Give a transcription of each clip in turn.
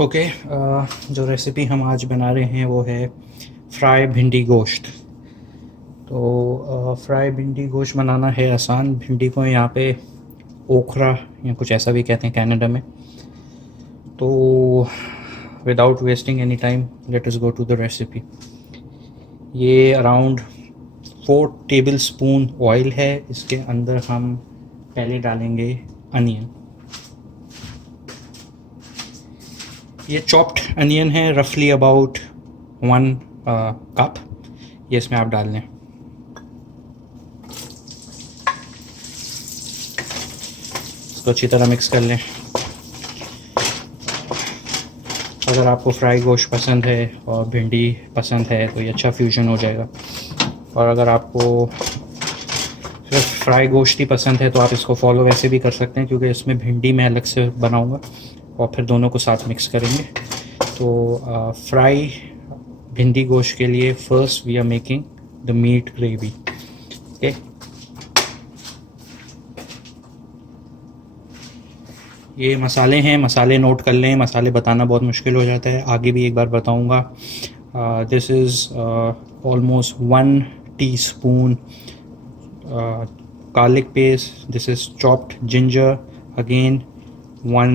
Okay, जो recipe हम आज बना रहे हैं वो है फ्राई भिंडी गोश्त। तो फ्राई भिंडी गोश्त बनाना है आसान। भिंडी को यहाँ पे ओखरा या कुछ ऐसा भी कहते हैं कनाडा में। तो without wasting any time let us go to the recipe. ये अराउंड 4 टेबल स्पून ऑयल है। इसके अंदर हम पहले डालेंगे अनियन। ये चॉप्ड अनियन है, रफली अबाउट 1 कप। ये इसमें आप डाल लें। इसको अच्छी तरह मिक्स कर लें। अगर आपको फ्राई गोश्त पसंद है और भिंडी पसंद है तो ये अच्छा फ्यूजन हो जाएगा। और अगर आपको सिर्फ फ्राई गोश्त ही पसंद है तो आप इसको फॉलो वैसे भी कर सकते हैं, क्योंकि इसमें भिंडी मैं अलग से बनाऊंगा और फिर दोनों को साथ मिक्स करेंगे। तो फ्राई भिंडी गोश्त के लिए first we are making the meat gravy. Okay, ये मसाले हैं, मसाले नोट कर लें। मसाले बताना बहुत मुश्किल हो जाता है, आगे भी एक बार बताऊंगा। This is almost 1 teaspoon garlic paste. This is chopped ginger, again 1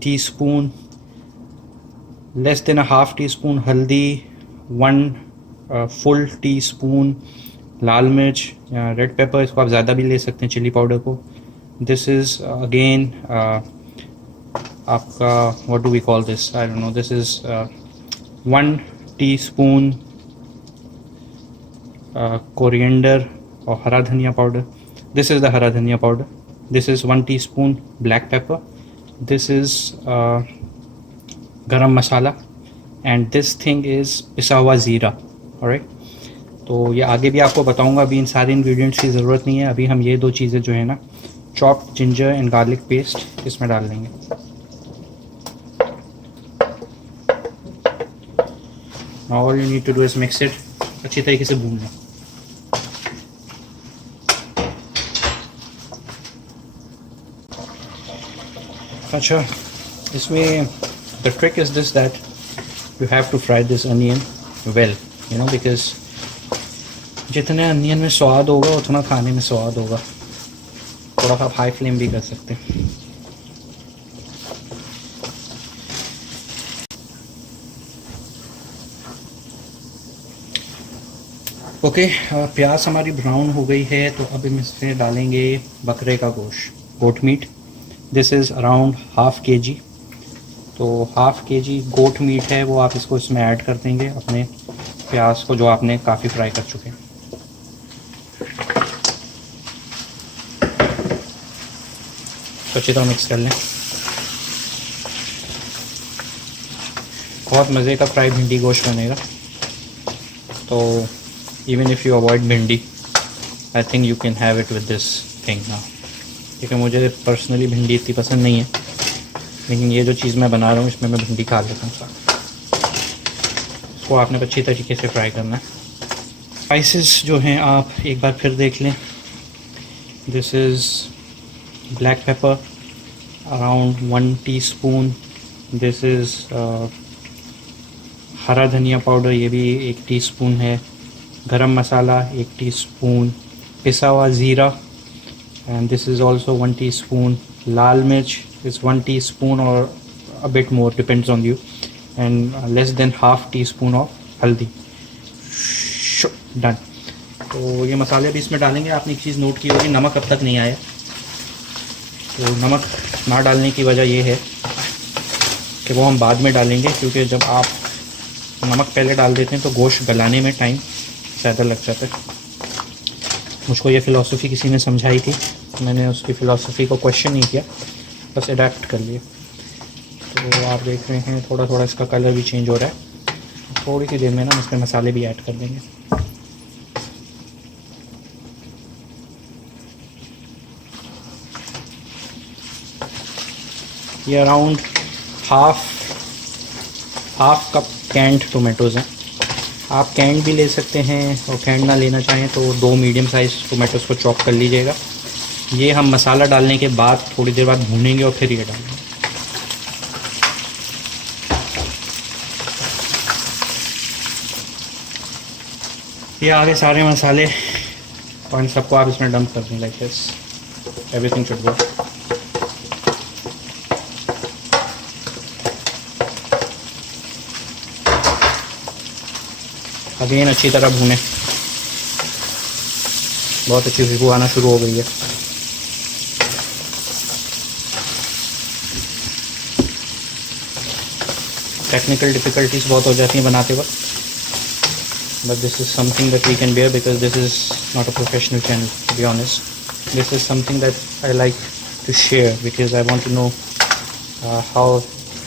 teaspoon. Less than a half teaspoon haldi, 1 full teaspoon लाल मिर्च या रेड पेपर, इसको आप ज़्यादा भी ले सकते हैं, चिली पाउडर को। दिस इज़ अगेन आपका what do we call this, I don't know. This is 1 teaspoon coriander और हरा धनिया powder. This is the hara धनिया powder. This is 1 teaspoon black pepper. This is garam masala and this thing is पिसा हुआ ज़ीरा। Alright, तो ये आगे भी आपको बताऊंगा। अभी इन सारे इंग्रेडिएंट्स की ज़रूरत नहीं है। अभी हम ये 2 चीज़ें जो है ना, chopped ginger and garlic paste, इसमें डाल देंगे। All you need to do is mix it, अच्छी तरीके से भून लें। अच्छा, इसमें the trick is this that you have to fry this onion well, you know, because जितने अनियन में स्वाद होगा उतना खाने में स्वाद होगा। थोड़ा सा आप हाई फ्लेम भी कर सकते हैं। ओके, प्याज हमारी ब्राउन हो गई है, तो अब हम इसमें डालेंगे बकरे का गोश्त, goat meat. This is around half kg। तो हाफ kg गोट मीट है, वो आप इसको इसमें ऐड कर देंगे अपने प्याज को जो आपने काफ़ी फ्राई कर चुके हैं। तो अच्छी तरह मिक्स कर लें। बहुत मज़े का फ्राई भिंडी गोश्त बनेगा। तो इवन इफ़ यू अवॉइड भिंडी, I think you can have it with this thing ना, क्योंकि मुझे पर्सनली भिंडी इतनी पसंद नहीं है, लेकिन ये जो चीज़ मैं बना रहा हूँ इसमें मैं भिंडी खा लेता हूँ साथ। इसको आपने अच्छी तरीके से फ्राई करना है। स्पाइसेस जो हैं आप एक बार फिर देख लें। This is black pepper around 1 teaspoon. This is हरा धनिया पाउडर, ये भी 1 टीस्पून है। गरम मसाला 1 टीस्पून। पिसा हुआ ज़ीरा and this is also 1 teaspoon. लाल मिर्च is 1 teaspoon or a bit more, depends on you, and less than half teaspoon of हल्दी। डन। तो ये मसाले भी इसमें डालेंगे। आपने एक चीज़ नोट की होगी, नमक अब तक नहीं आया। तो नमक ना डालने की वजह ये है कि वो हम बाद में डालेंगे, क्योंकि जब आप नमक पहले डाल देते हैं तो गोश्त गलाने में टाइम ज़्यादा लग जाता है। मुझको ये फ़िलासफ़ी किसी ने समझाई थी, मैंने उसकी फ़िलासफ़ी को क्वेश्चन नहीं किया, बस अडेप्ट कर लिए। तो आप देख रहे हैं थोड़ा थोड़ा इसका कलर भी चेंज हो रहा है। थोड़ी सी देर में ना इसमें मसाले भी ऐड कर देंगे। ये around half cup canned tomatoes हैं। आप कैंड भी ले सकते हैं, और कैंड ना लेना चाहें तो 2 मीडियम साइज़ टोमेटोज़ को चॉप कर लीजिएगा। ये हम मसाला डालने के बाद थोड़ी देर बाद भूनेंगे और फिर ये डालेंगे। ये आगे सारे मसाले और इन सबको आप इसमें डंप कर दें like this, everything should go. Again अच्छी तरह भूनें, बहुत अच्छी खुशबू आना शुरू हो गई है। टेक्निकल डिफ़िकल्टीज बहुत हो जाती हैं बनाते वक्त, but this is something that we can bear because this is not a professional channel to be honest. This is something that I like to share because I want to know how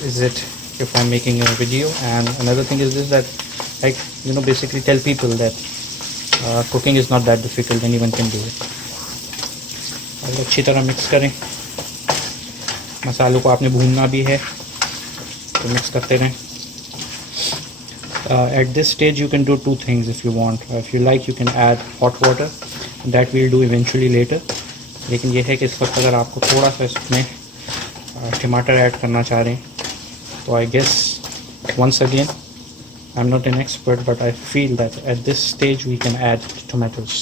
is it if I'm making a video. And another thing is this, that I basically tell people that cooking is not that difficult, anyone can do it. और अच्छी तरह mix करें, मसालों को आपने भूनना भी है तो मिक्स करते रहें। At this stage you can do two things if you want. If you like you can add hot water, that we'll do eventually later. लेकिन ये है कि इस वक्त अगर आपको थोड़ा सा इसमें टमाटर ऐड करना चाह रहे हैं तो I guess once again I'm not an expert but I feel that at this stage we can add tomatoes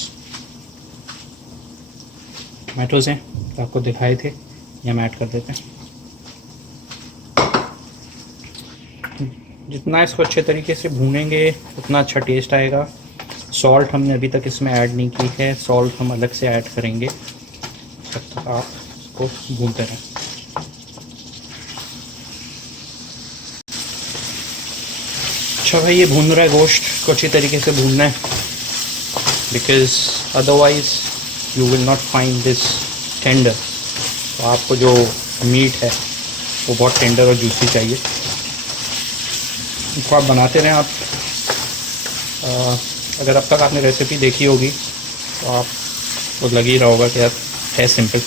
हैं तो आपको दिखाए थे, ये हम ऐड कर देते हैं। जितना इसको अच्छे तरीके से भूनेंगे उतना अच्छा टेस्ट आएगा। सॉल्ट हमने अभी तक इसमें ऐड नहीं की है, सॉल्ट हम अलग से ऐड करेंगे। तब तक आप इसको भूनते रहें। अच्छा भाई, ये भून रहा है, गोश्त को अच्छी तरीके से भूनना है because otherwise you will not find this tender. तो आपको जो मीट है वो बहुत टेंडर और जूसी चाहिए। इसको आप बनाते रहें। आप अगर अब तक आपने रेसिपी देखी होगी तो आपको लग ही रहा होगा कि यार है सिंपल।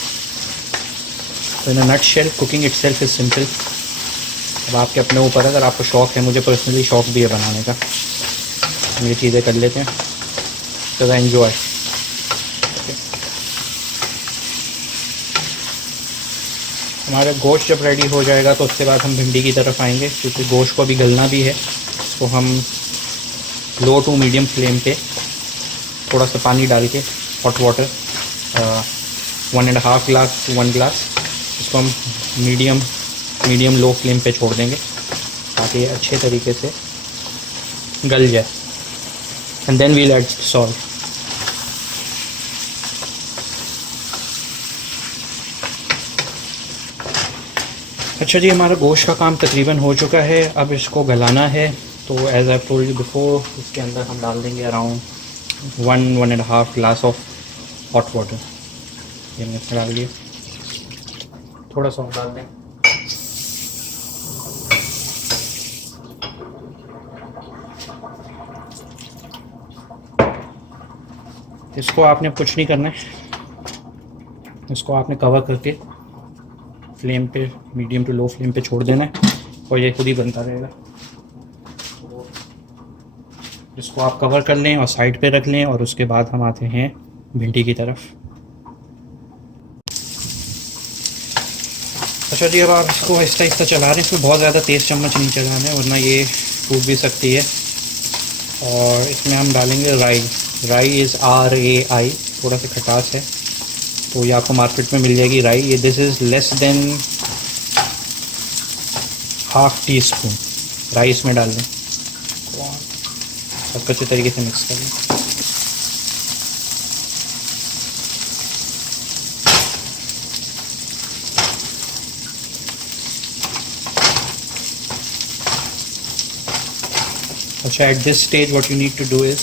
तो in a nutshell cooking itself is simple. अब आपके अपने ऊपर, अगर आपको शौक़ है, मुझे पर्सनली शौक़ भी है बनाने का, हम ये चीज़ें कर लेते हैं तो एंजॉय। हमारा गोश्त जब रेडी हो जाएगा तो उसके बाद हम भिंडी की तरफ आएंगे, क्योंकि गोश्त को अभी गलना भी है। इसको हम लो टू मीडियम फ्लेम पे थोड़ा सा पानी डाल के, hot water 1.5 glass to 1 glass, इसको हम मीडियम लो फ्लेम पे छोड़ देंगे ताकि ये अच्छे तरीके से गल जाए। And then we'll add salt. अच्छा जी, हमारा गोश्त का काम तकरीबन हो चुका है। अब इसको गलाना है। तो as I told you before, इसके अंदर हम डाल देंगे around 1.5 glass of hot water. ये हमने इसमें डाल दिया, थोड़ा सा डाल दें। इसको आपने कुछ नहीं करना है, इसको आपने कवर करके फ्लेम पे मीडियम टू लो फ्लेम पे छोड़ देना है और ये खुद ही बनता रहेगा। तो इसको आप कवर कर लें और साइड पे रख लें और उसके बाद हम आते हैं भिंडी की तरफ। अच्छा जी, अब आप इसको आहिस्ता आहिस्ता चला रहे हैं। इसमें बहुत ज़्यादा तेज़ चम्मच नहीं चलाना है वरना ये टूट भी सकती है। और इसमें हम डालेंगे राई इज़ RAI, थोड़ा सा खटास है तो ये आपको मार्केट में मिल जाएगी राई। ये this is less than ½ teaspoon राई इसमें डाल दें। सबको अच्छे तरीके से मिक्स कर लें। अच्छा, at this stage what you need to do is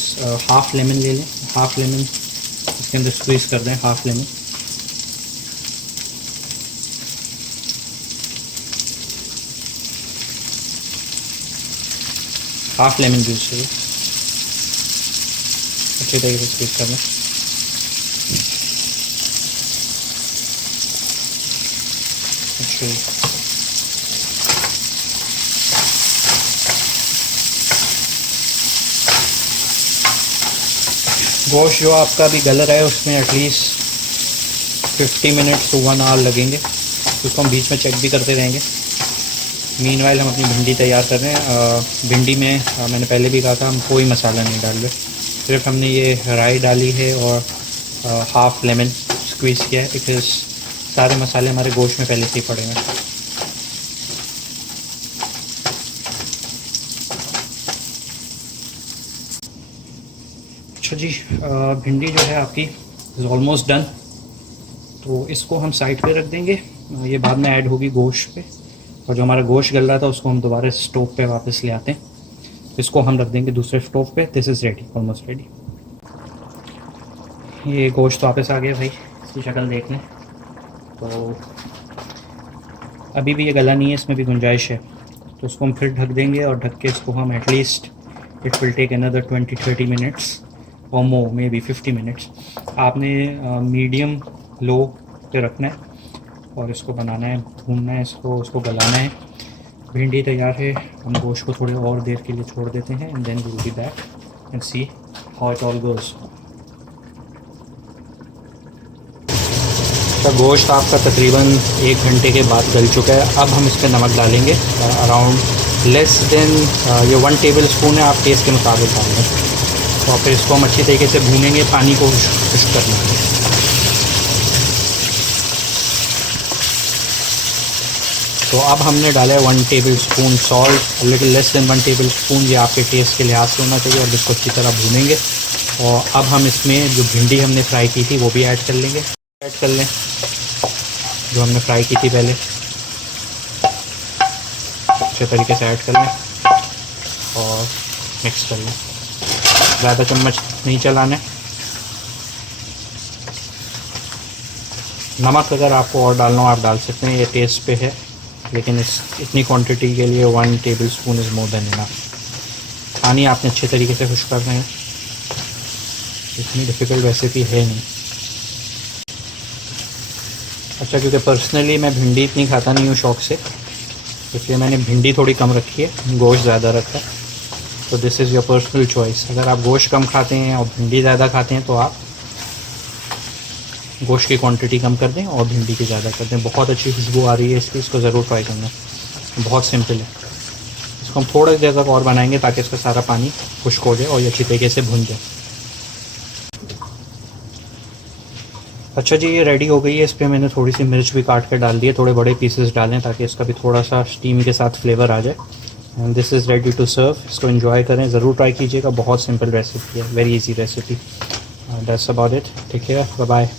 half lemon ले लें। हाफ लेमन इसके अंदर स्क्वीज़ कर दें, half lemon. Half lemon juice है, अच्छे तरीके से स्क्वीज़ कर लें। अच्छा, गोश्त जो आपका भी गल रहा है उसमें एटलीस्ट 50 मिनट्स to 1 आवर लगेंगे। उसको हम बीच में चेक भी करते रहेंगे। मीनवाइल हम अपनी भिंडी तैयार कर रहे हैं। भिंडी में मैंने पहले भी कहा था हम कोई मसाला नहीं डाल रहे, सिर्फ हमने ये राई डाली है और हाफ लेमन स्क्वीज़ किया है, बिकॉज सारे मसाले हमारे गोश्त में पहले से ही पड़े हैं। अच्छा जी, भिंडी जो है आपकी इज़ ऑलमोस्ट डन, तो इसको हम साइड पे रख देंगे। ये बाद में ऐड होगी गोश्त पे, और जो हमारा गोश्त गल रहा था उसको हम दोबारा स्टोव पे वापस ले आते हैं। इसको हम रख देंगे दूसरे स्टोव पे। This is ready, almost ready. ये गोश्त वापस आ गया भाई, इसकी शक्ल देख लें। तो अभी भी ये गला नहीं है, इसमें भी गुंजाइश है, तो उसको हम फिर ढक देंगे और ढक के इसको हम at least it will take another 20-30 minutes और मोर, मे बी 50 मिनट्स। आपने मीडियम लो पे रखना है और इसको बनाना है, भूनना है इसको, उसको गलाना है। भिंडी तैयार है, हम गोश्त को थोड़ी और देर के लिए छोड़ देते हैं and then we will be back and see how it all goes. तो गोश्त आपका तकरीबन 1 घंटे के बाद गल चुका है। अब हम इस पर नमक डालेंगे अराउंड लेस देन ये 1 टेबल स्पून है, आप टेस्ट के मुताबिक डाल लें। और फिर इसको हम अच्छी तरीके से भूनेंगे, पानी को खुश्क करना है। तो अब हमने डाला है 1 table spoon salt, little less than 1 table spoon, ये आपके टेस्ट के लिहाज से होना चाहिए। और इसको अच्छी तरह भूनेंगे और अब हम इसमें जो भिंडी हमने फ्राई की थी वो भी ऐड कर लेंगे। ऐड कर लें जो हमने फ्राई की थी पहले, अच्छे तरीके से ऐड कर लें और मिक्स कर लें। ज़्यादा चम्मच नहीं चलाना है। नमक अगर आपको और डालना हो आप डाल सकते हैं, ये टेस्ट पे है, लेकिन इतनी क्वांटिटी के लिए 1 table spoon is more than enough. पानी आपने अच्छे तरीके से खुश करना है, इतनी डिफ़िकल्ट रेसिपी है नहीं। अच्छा, क्योंकि पर्सनली मैं भिंडी इतनी खाता नहीं हूँ शौक़ से, इसलिए मैंने भिंडी थोड़ी कम रखी है, गोश्त ज़्यादा रखा है। तो this is your personal choice. अगर आप गोश्त कम खाते हैं और भिंडी ज़्यादा खाते हैं तो आप गोश्त की क्वांटिटी कम कर दें और भिंडी की ज़्यादा कर दें। बहुत अच्छी खुशबू आ रही है इसकी, इसको ज़रूर ट्राई करना। बहुत सिंपल है। इसको हम थोड़ी देर तक और बनाएंगे ताकि इसका सारा पानी खुश्क हो जाए और ये अच्छी तरीके से भुन जाए। अच्छा जी, ये रेडी हो गई है। इस पर मैंने थोड़ी सी मिर्च भी काट कर डाल दी है, थोड़े बड़े पीसेस डालें ताकि इसका भी थोड़ा सा स्टीम के साथ फ्लेवर आ जाए। And this is ready to serve. इसको एंजॉय करें, ज़रूर ट्राई कीजिएगा। बहुत सिंपल रेसिपी है, very easy recipe. That's about it. Take care, bye bye.